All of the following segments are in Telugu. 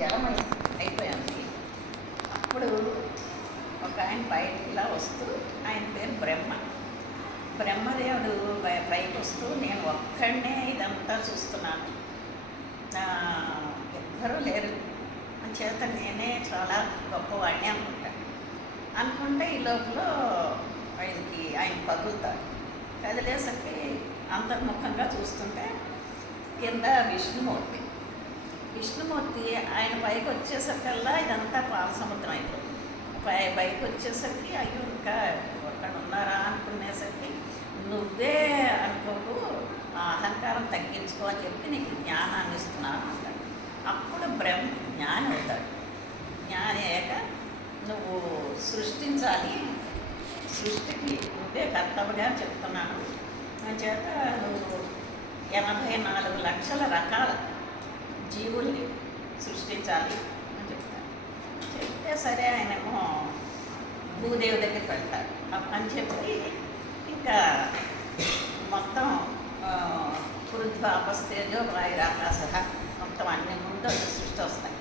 జలం అయిపోయింది. అప్పుడు ఒక ఆయన బయటికి ఇలా వస్తూ, ఆయన పేరు బ్రహ్మ. బ్రహ్మదేవుడు పైకి వస్తూ, నేను ఒక్కడనే ఇదంతా చూస్తున్నాను, ఎవ్వరూ లేరు, చేత నేనే చాలా గొప్పవాడిని అనుకుంటే ఈ లోపల ఆయన పగులుతాడు. కదిలేసరికి అంతర్ముఖంగా చూస్తుంటే కింద విష్ణుమూర్తి ఆయన పైకి వచ్చేసరికల్లా ఇదంతా పాలసముద్రం అయిపోతుంది. పైకి వచ్చేసరికి అయ్యో ఇంకా ఒక్కడ ఉన్నారా అనుకునేసరికి, నువ్వే అనుకోకు, ఆ అహంకారం తగ్గించుకో అని చెప్పి నీకు జ్ఞానాన్ని ఇస్తున్నాను అంటాడు. అప్పుడు బ్రహ్మ జ్ఞాని అవుతాడు. జ్ఞాని అయ్యాక నువ్వు సృష్టించాలి, సృష్టికి నువ్వే కర్తవ్యంగా చెప్తున్నాను అని చేత నువ్వు 84 లక్షల రకాల జీవుల్ని సృష్టించాలి అని చెప్తారు. చెప్తే సరే ఆయనేమో భూదేవి దగ్గరికి వెళ్తారు అని చెప్పి ఇంకా మొత్తం పృథ్వాపస్తేజో వాయురాకాశ మొత్తం అన్ని ముందు సృష్టి వస్తాయి,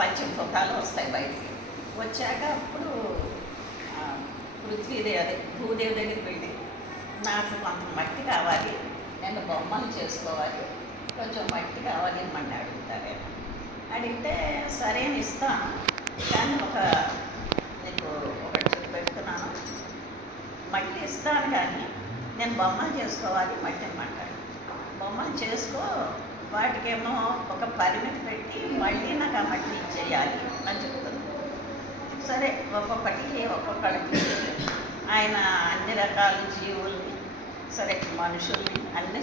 పంచభూతాలు వస్తాయి బయటికి. వచ్చాక అప్పుడు భూదేవి దగ్గరికి వెళ్ళి, నాకు కొంత మట్టి కావాలి, నేను బొమ్మలు చేసుకోవాలి, కొంచెం మట్టి కావాలి అని అడుగుతారు. అడిగితే సరే అని ఇస్తాను, కానీ నీకు ఒకటి పెడుతున్నాను, మట్టి ఇస్తాను కానీ నేను బొమ్మలు చేసుకోవాలి, మట్టి అన్నమాట. బొమ్మలు చేసుకో, వాటికేమో ఒక పరిమితి పెట్టి మళ్ళీ నాకు ఆ మట్టి ఇచ్చేయాలి అని చెప్తుంది. సరే ఒక్కొక్కడికి ఆయన అన్ని రకాల జీవుల్ని, సరే మనుషుల్ని అన్నీ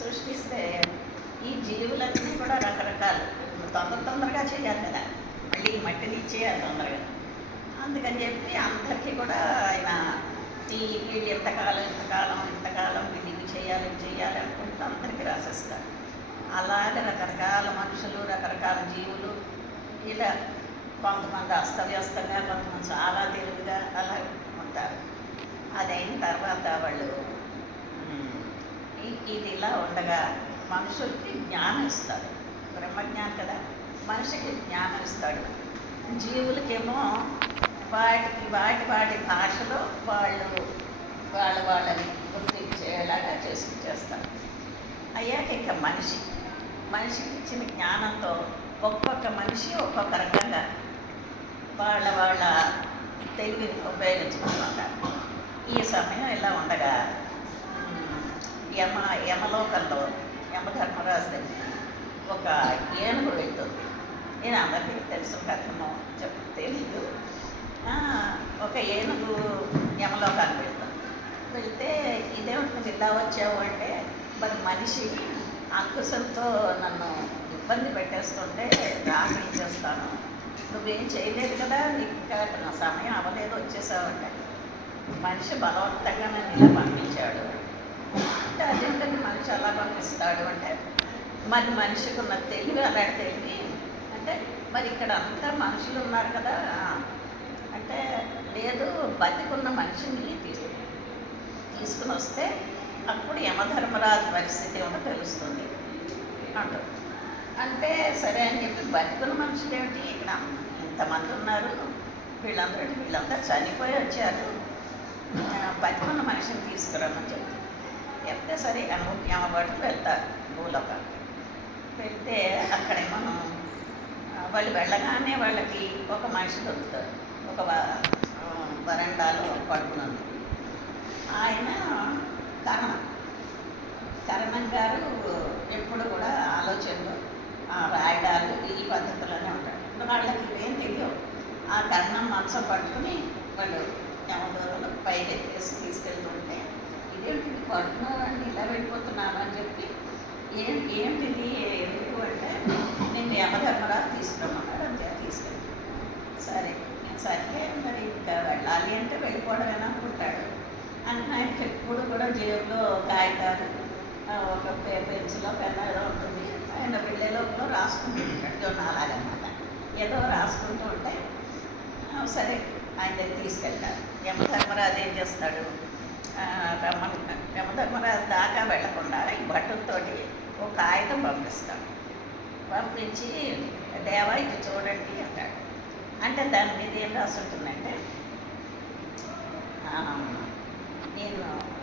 సృష్టిస్తే ఈ జీవులన్నీ కూడా రకరకాలు తొందరగా చేయాలి కదా, మళ్ళీ ఈ మట్టిని ఇచ్చేయాలి తొందరగా. అందుకని చెప్పి అందరికీ కూడా ఆయన వీళ్ళు ఇంతకాలం వీళ్ళు చేయాలి అనుకుంటూ అందరికీ రాసేస్తారు. అలాగే రకరకాల మనుషులు, రకరకాల జీవులు, ఇలా కొంతమంది అస్తవ్యస్తంగా, కొంతమంది చాలా తెలివిగా అలా ఉంటారు. అదైన తర్వాత వాళ్ళు ఇది ఇలా ఉండగా మనుషులకి జ్ఞానం ఇస్తాడు. బ్రహ్మజ్ఞానం కదా, మనిషికి జ్ఞానం ఇస్తాడు. జీవులకేమో వాటి భాషలో వాళ్ళని గుర్తించేలాగా చేస్తారు. అయ్యాక ఇక మనిషికి ఇచ్చిన జ్ఞానంతో ఒక్కొక్క మనిషి ఒక్కొక్క రకంగా వాళ్ళ తెలివిని ఉపయోగించుకుంటారు. ఈ సమయం ఇలా ఉండగా యమలోకంలో యమధర్మరాజు దగ్గర ఒక ఏనుగు వెళ్తుంది. నేను అందరికీ తెలుసు, కథను తెలీదు. ఒక ఏనుగు యమలోకానికి వెళ్తే ఇదేమిటి ఇలా వచ్చావు అంటే, మరి మనిషి అంకుశంతో నన్ను ఇబ్బంది పెట్టేస్తుంటే రాజీ చేస్తాను, నువ్వేం చేయలేదు కదా, నీకు ఇంకా నా సమయం అవ్వలేదు, వచ్చేసావంటే. మనిషి బలవంతంగా నన్ను ఇలా పంపించాడు అంటే, అదేంటని మనిషి అలా పంపిస్తాడు అంటే, మరి మనిషికి ఉన్న తెలివి అలాంటి తెలివి అంటే, మరి ఇక్కడ అంతా మనుషులు ఉన్నారు కదా అంటే, లేదు బతికున్న మనిషిని తీసుకుని వస్తే అప్పుడు యమధర్మరాజు పరిస్థితి ఏమో తెలుస్తుంది అంటారు. అంటే సరే అని చెప్పి, బతికున్న మనుషులు ఏమిటి, ఇక్కడ ఇంతమంది ఉన్నారు, వీళ్ళంతా చనిపోయి వచ్చారు, బతికున్న మనిషిని తీసుకురమ్మని చెప్తే సరే యమభటులు వెళ్తారు భూలోకానికి. వెళ్తే అక్కడేమో వాళ్ళు వెళ్ళగానే వాళ్ళకి ఒక మనిషి దొరుకుతారు, ఒక వరండాలో పడుకున్నాను. ఆయన కరణం గారు ఎప్పుడు కూడా ఆలోచనలు రాయడాలు ఈ పద్ధతిలోనే ఉంటాడు. వాళ్ళకి ఇవేం తెలియవు. ఆ కరణం మంచం పట్టుకుని వాళ్ళు యమదూరంలో పైకి తీసుకెళ్తుంటే, ఇదేంటి పడుతున్నారండి, ఇలా వెళ్ళిపోతున్నాను అని చెప్పి, ఏంటిది ఎందుకు అంటే, నేను యమధర్మరాజు తీసుకురమ్మన్నాడు, అంతే తీసుకెళ్ళి. సరే మరి ఇంకా వెళ్ళాలి అంటే వెళ్ళిపోవడమేనా అనుకుంటాడు. అని ఆయనకి ఎప్పుడు కూడా జేబులో కాగితాలు, ఒక పెన్సిలో పెన్ ఏదో ఉంటుంది, ఆయన వెళ్ళే లోపల రాసుకుంటూ ఉంటాడు. అలాగనమాట, ఏదో రాసుకుంటూ ఉంటే సరే ఆయన దగ్గర తీసుకెళ్తారు. యమధర్మరాజు ఏం చేస్తాడు, యమధర్మరాజు దాకా వెళ్లకుండా ఈ భటులతోటి ఒక కాగితం పంపిస్తాడు. పంపించి దేవా ఇది చూడండి అంటాడు. అంటే దాని మీద ఏం రాసి ఉంటుందంటే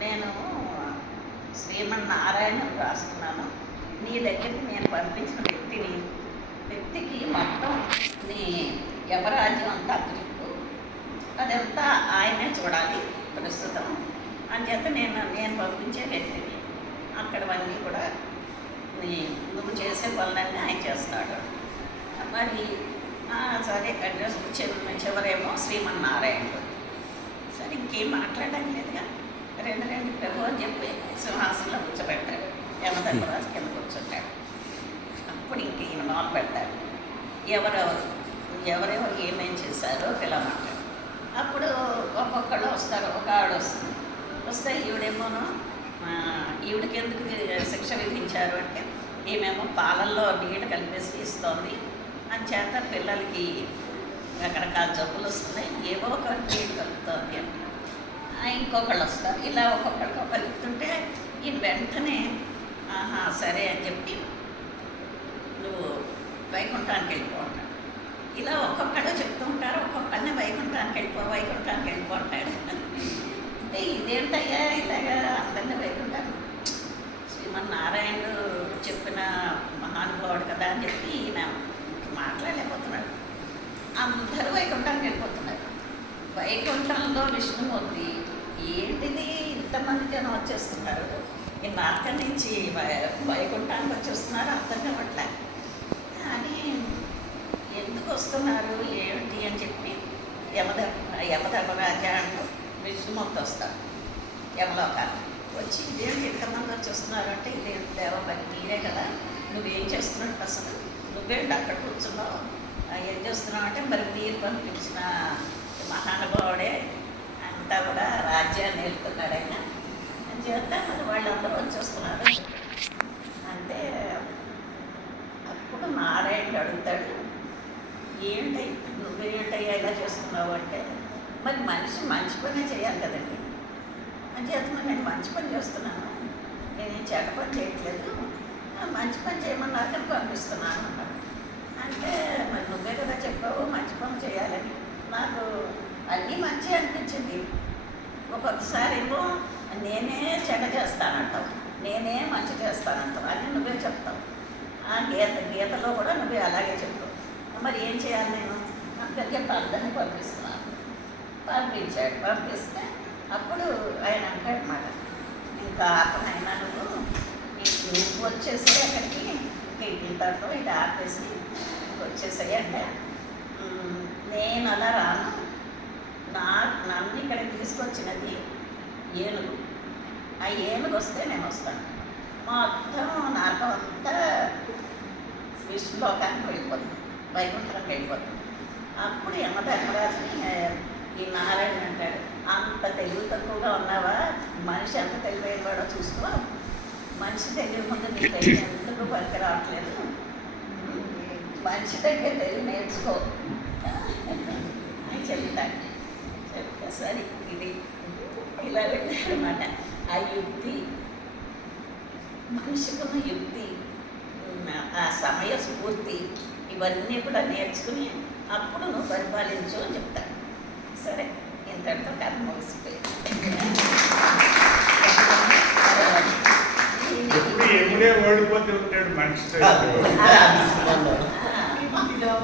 నేను శ్రీమన్నారాయణ రాస్తున్నాను, నీ దగ్గరికి నేను పంపించిన వ్యక్తికి మొత్తం నీ యమరాజ్యం అంతా అప్పచెప్పు, అదంతా ఆయనే చూడాలి ప్రస్తుతం అంచేత నేను పంపించే వ్యక్తిని అక్కడవన్నీ కూడా నువ్వు చేసే పనులన్నీ ఆయన చేస్తాడు. మరి సరే అడ్రస్ చివరేమో శ్రీమన్నారాయణుడు. సరే ఇంకేం మాట్లాడడానికి లేదుగా, రెండు ప్రభు అని చెప్పి సింహాసనంలో కూర్చోబెడతాడు. యమధర్మరాజు కింద కూర్చుంటాడు. అప్పుడు ఇంక ఈయన మొదలు పెడతాడు, ఎవరెవరు ఏమేం చేశారో పిలవమంటాడు. అప్పుడు ఒక్కొక్కళ్ళు వస్తారు, ఒక ఆవిడ వస్తుంది. వస్తే ఈవిడేమోనో ఈవిడికి ఎందుకు శిక్ష విధించారు అంటే ఈమెమో పాలల్లో నీళ్ళు కలిపేసి ఇస్తోంది, అంచేత పిల్లలకి రకరకాల జబ్బులు వస్తున్నాయి, ఏవో ఒక నీళ్ళు కలుపుతోంది అని. ఇంకొకళ్ళు వస్తారు. ఇలా ఒక్కొక్కరికి కలుపుతుంటే ఈ వెంటనే సరే అని చెప్పి నువ్వు వైకుంఠానికి వెళ్ళిపోతాడు. ఇలా ఒక్కొక్కడు చెప్తూ ఉంటారు, ఒక్కొక్కడిని వైకుంఠానికి వెళ్ళిపో అంటాడు. అంటే ఇదేంటయ్యా ఇలాగా అందరినీ వైకుంఠానికి, శ్రీమన్నారాయణుడు చెప్పిన మహానుభావుడు కదా అని చెప్పి ఈయన మాట్లాడలేకపోతున్నాడు. అందరూ వైకుంఠానికి వెళ్ళిపోతున్నారు. వైకుంఠంలో విష్ణుమూర్తి ఏంటిది ఇంతమంది జనం వచ్చేస్తున్నారు, ఈ నరకం నుంచి వైకుంఠానికి వచ్చేస్తున్నారు అర్థం కావట్లే అని, ఎందుకు వస్తున్నారు ఏమిటి అని చెప్పి యమధర్మరాజా అంటూ విష్ణుమూర్తి వస్తారు. యమలోకాన్ని వచ్చి ఇదేంటి ఎంతమంది వచ్చేస్తున్నారు అంటే ఇదేం దేవపని నీరే కదా, నువ్వేం చేస్తున్నట్టు అసలు నువ్వేంటి అక్కడ కూర్చున్నావు, ఏం చేస్తున్నావు అంటే మరి మీరు పంపించిన మహానుభావుడే అంతా కూడా రాజ్యాన్ని వెళ్తున్నాడు ఆయన అని చేస్తే మరి వాళ్ళందరూ వచ్చేస్తున్నారు అంటే అప్పుడు నారాయణుడు అడుగుతాడు, ఏంటి నువ్వేంటయ్యా ఇలా చేస్తున్నావు అంటే మరి మనిషి మంచి పనే చేయాలి కదండి అని చేస్తున్నా, నేను మంచి పని చేస్తున్నాను, నేనేం చెడ్డ పని చేయట్లేదు, మంచి పని చేయమన్నాకని పంపిస్తున్నాను అన్నాడు. అంటే మరి నువ్వే కదా చెప్పావు మంచి పని చేయాలని, నాకు అన్నీ మంచి అనిపించింది, ఒక్కొక్కసారి ఏమో నేనే చెడ్డ చేస్తానంటావు, నేనే మంచి చేస్తానంటావు అన్నీ నువ్వే చెప్తావు, గీతలో కూడా నువ్వే అలాగే చెప్తావు, మరి ఏం చేయాలి నేను అక్కడికి అందరినీ పంపిస్తున్నాను. పంపించాడు. పంపిస్తే అప్పుడు ఆయన అంటాడు మాట, ఇంకా ఆపనైనా నువ్వు వచ్చేసాయి అక్కడికి, ఇంతతో ఇది ఆపేసి వచ్చేసాయి అంటే నేను అలా రాను, నన్ను ఇక్కడికి తీసుకొచ్చినది ఏనుగు, ఆ ఏనుగు వస్తే నేను వస్తాను, మొత్తం నరకం అంతా విష్ణులోకానికి వెళ్ళిపోతుంది, వైకుంఠానికి వెళ్ళిపోతుంది. అప్పుడు యమధర్మరాజుని ఈ నారాయణ అంటాడు, అంత తెలివి తక్కువగా ఉన్నావా, మనిషి ఎంత తెలివైన వాడో చూసుకో, మనిషి తెలివి ముందు నీకు ఎందుకు పనికి రావట్లేదు, మనిషి దగ్గర తెలివి నేర్చుకో అని చెప్తాడు. చెప్తే సరే ఇది ఇలా పెట్టారన్నమాట. ఆ యుక్తి మనిషికున్న యుక్తి, ఆ సమయ స్ఫూర్తి ఇవన్నీ కూడా నేర్చుకుని అప్పుడు నువ్వు పరిపాలించు అని చెప్తాడు. సరే ఇంతటితో కథ ముగిసిపోయింది. ఓడిపోతూ ఉంటాడు మనిషి,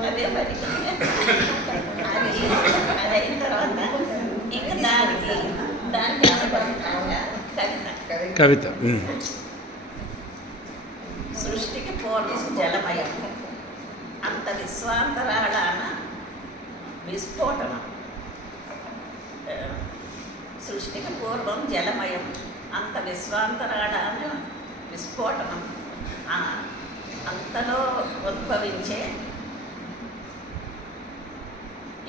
అదే మరి అది అయిన తర్వాత ఇంకా దానికి కవిత సృష్టికి పూర్వం జలమయం, అంత విశ్వాంతరాళాన విస్ఫోటనం. సృష్టికి పూర్వం జలమయం, అంత విశ్వాంతరాళాన విస్ఫోటనం. అంతలో ఉద్భవించే,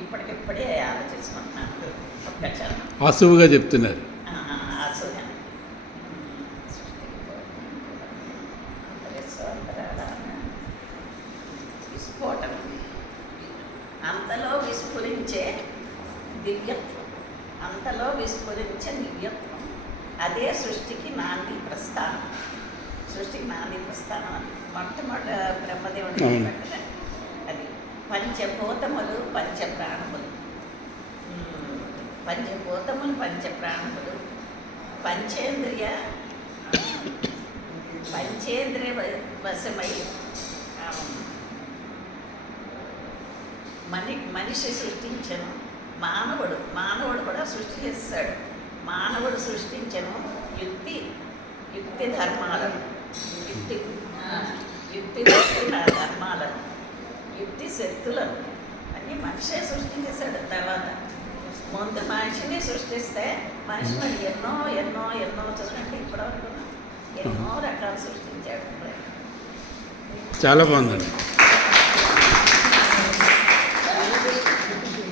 ఇప్పటికిప్పుడే ఆలోచించుకుంటున్నాను ఒక్క క్షణం. అసువుగా చెప్తున్నారు. అసుగా విస్ఫోటనం, అంతలో విస్ఫురించే దివ్యత్వం, అంతలో విస్ఫురించే దివ్యత్వం, అదే సృష్టికి నాంది ప్రస్థానం. సృష్టికి నాంది ప్రస్థానం అని మొట్టమొదటి బ్రహ్మదేవుడు అవును. కదా అది పంచభూతములు పంచప్రాణములు. పంచభూతములు పంచప్రాణములు పంచేంద్రియ వశమై మనిషి సృష్టించను. మానవుడు కూడా సృష్టి చేస్తాడు. మానవుడు సృష్టించను యుక్తి ధర్మాలను, యుక్తి ధర్మాలను, యుక్తి శక్తులను అన్నీ మనిషే సృష్టించేశాడు. తర్వాత ముందు మనిషిని సృష్టిస్తే మనిషి మరి ఎన్నో చూడండి ఇప్పటివరకు ఎన్నో రకాలు సృష్టించాడు. చాలా బాగుందండి.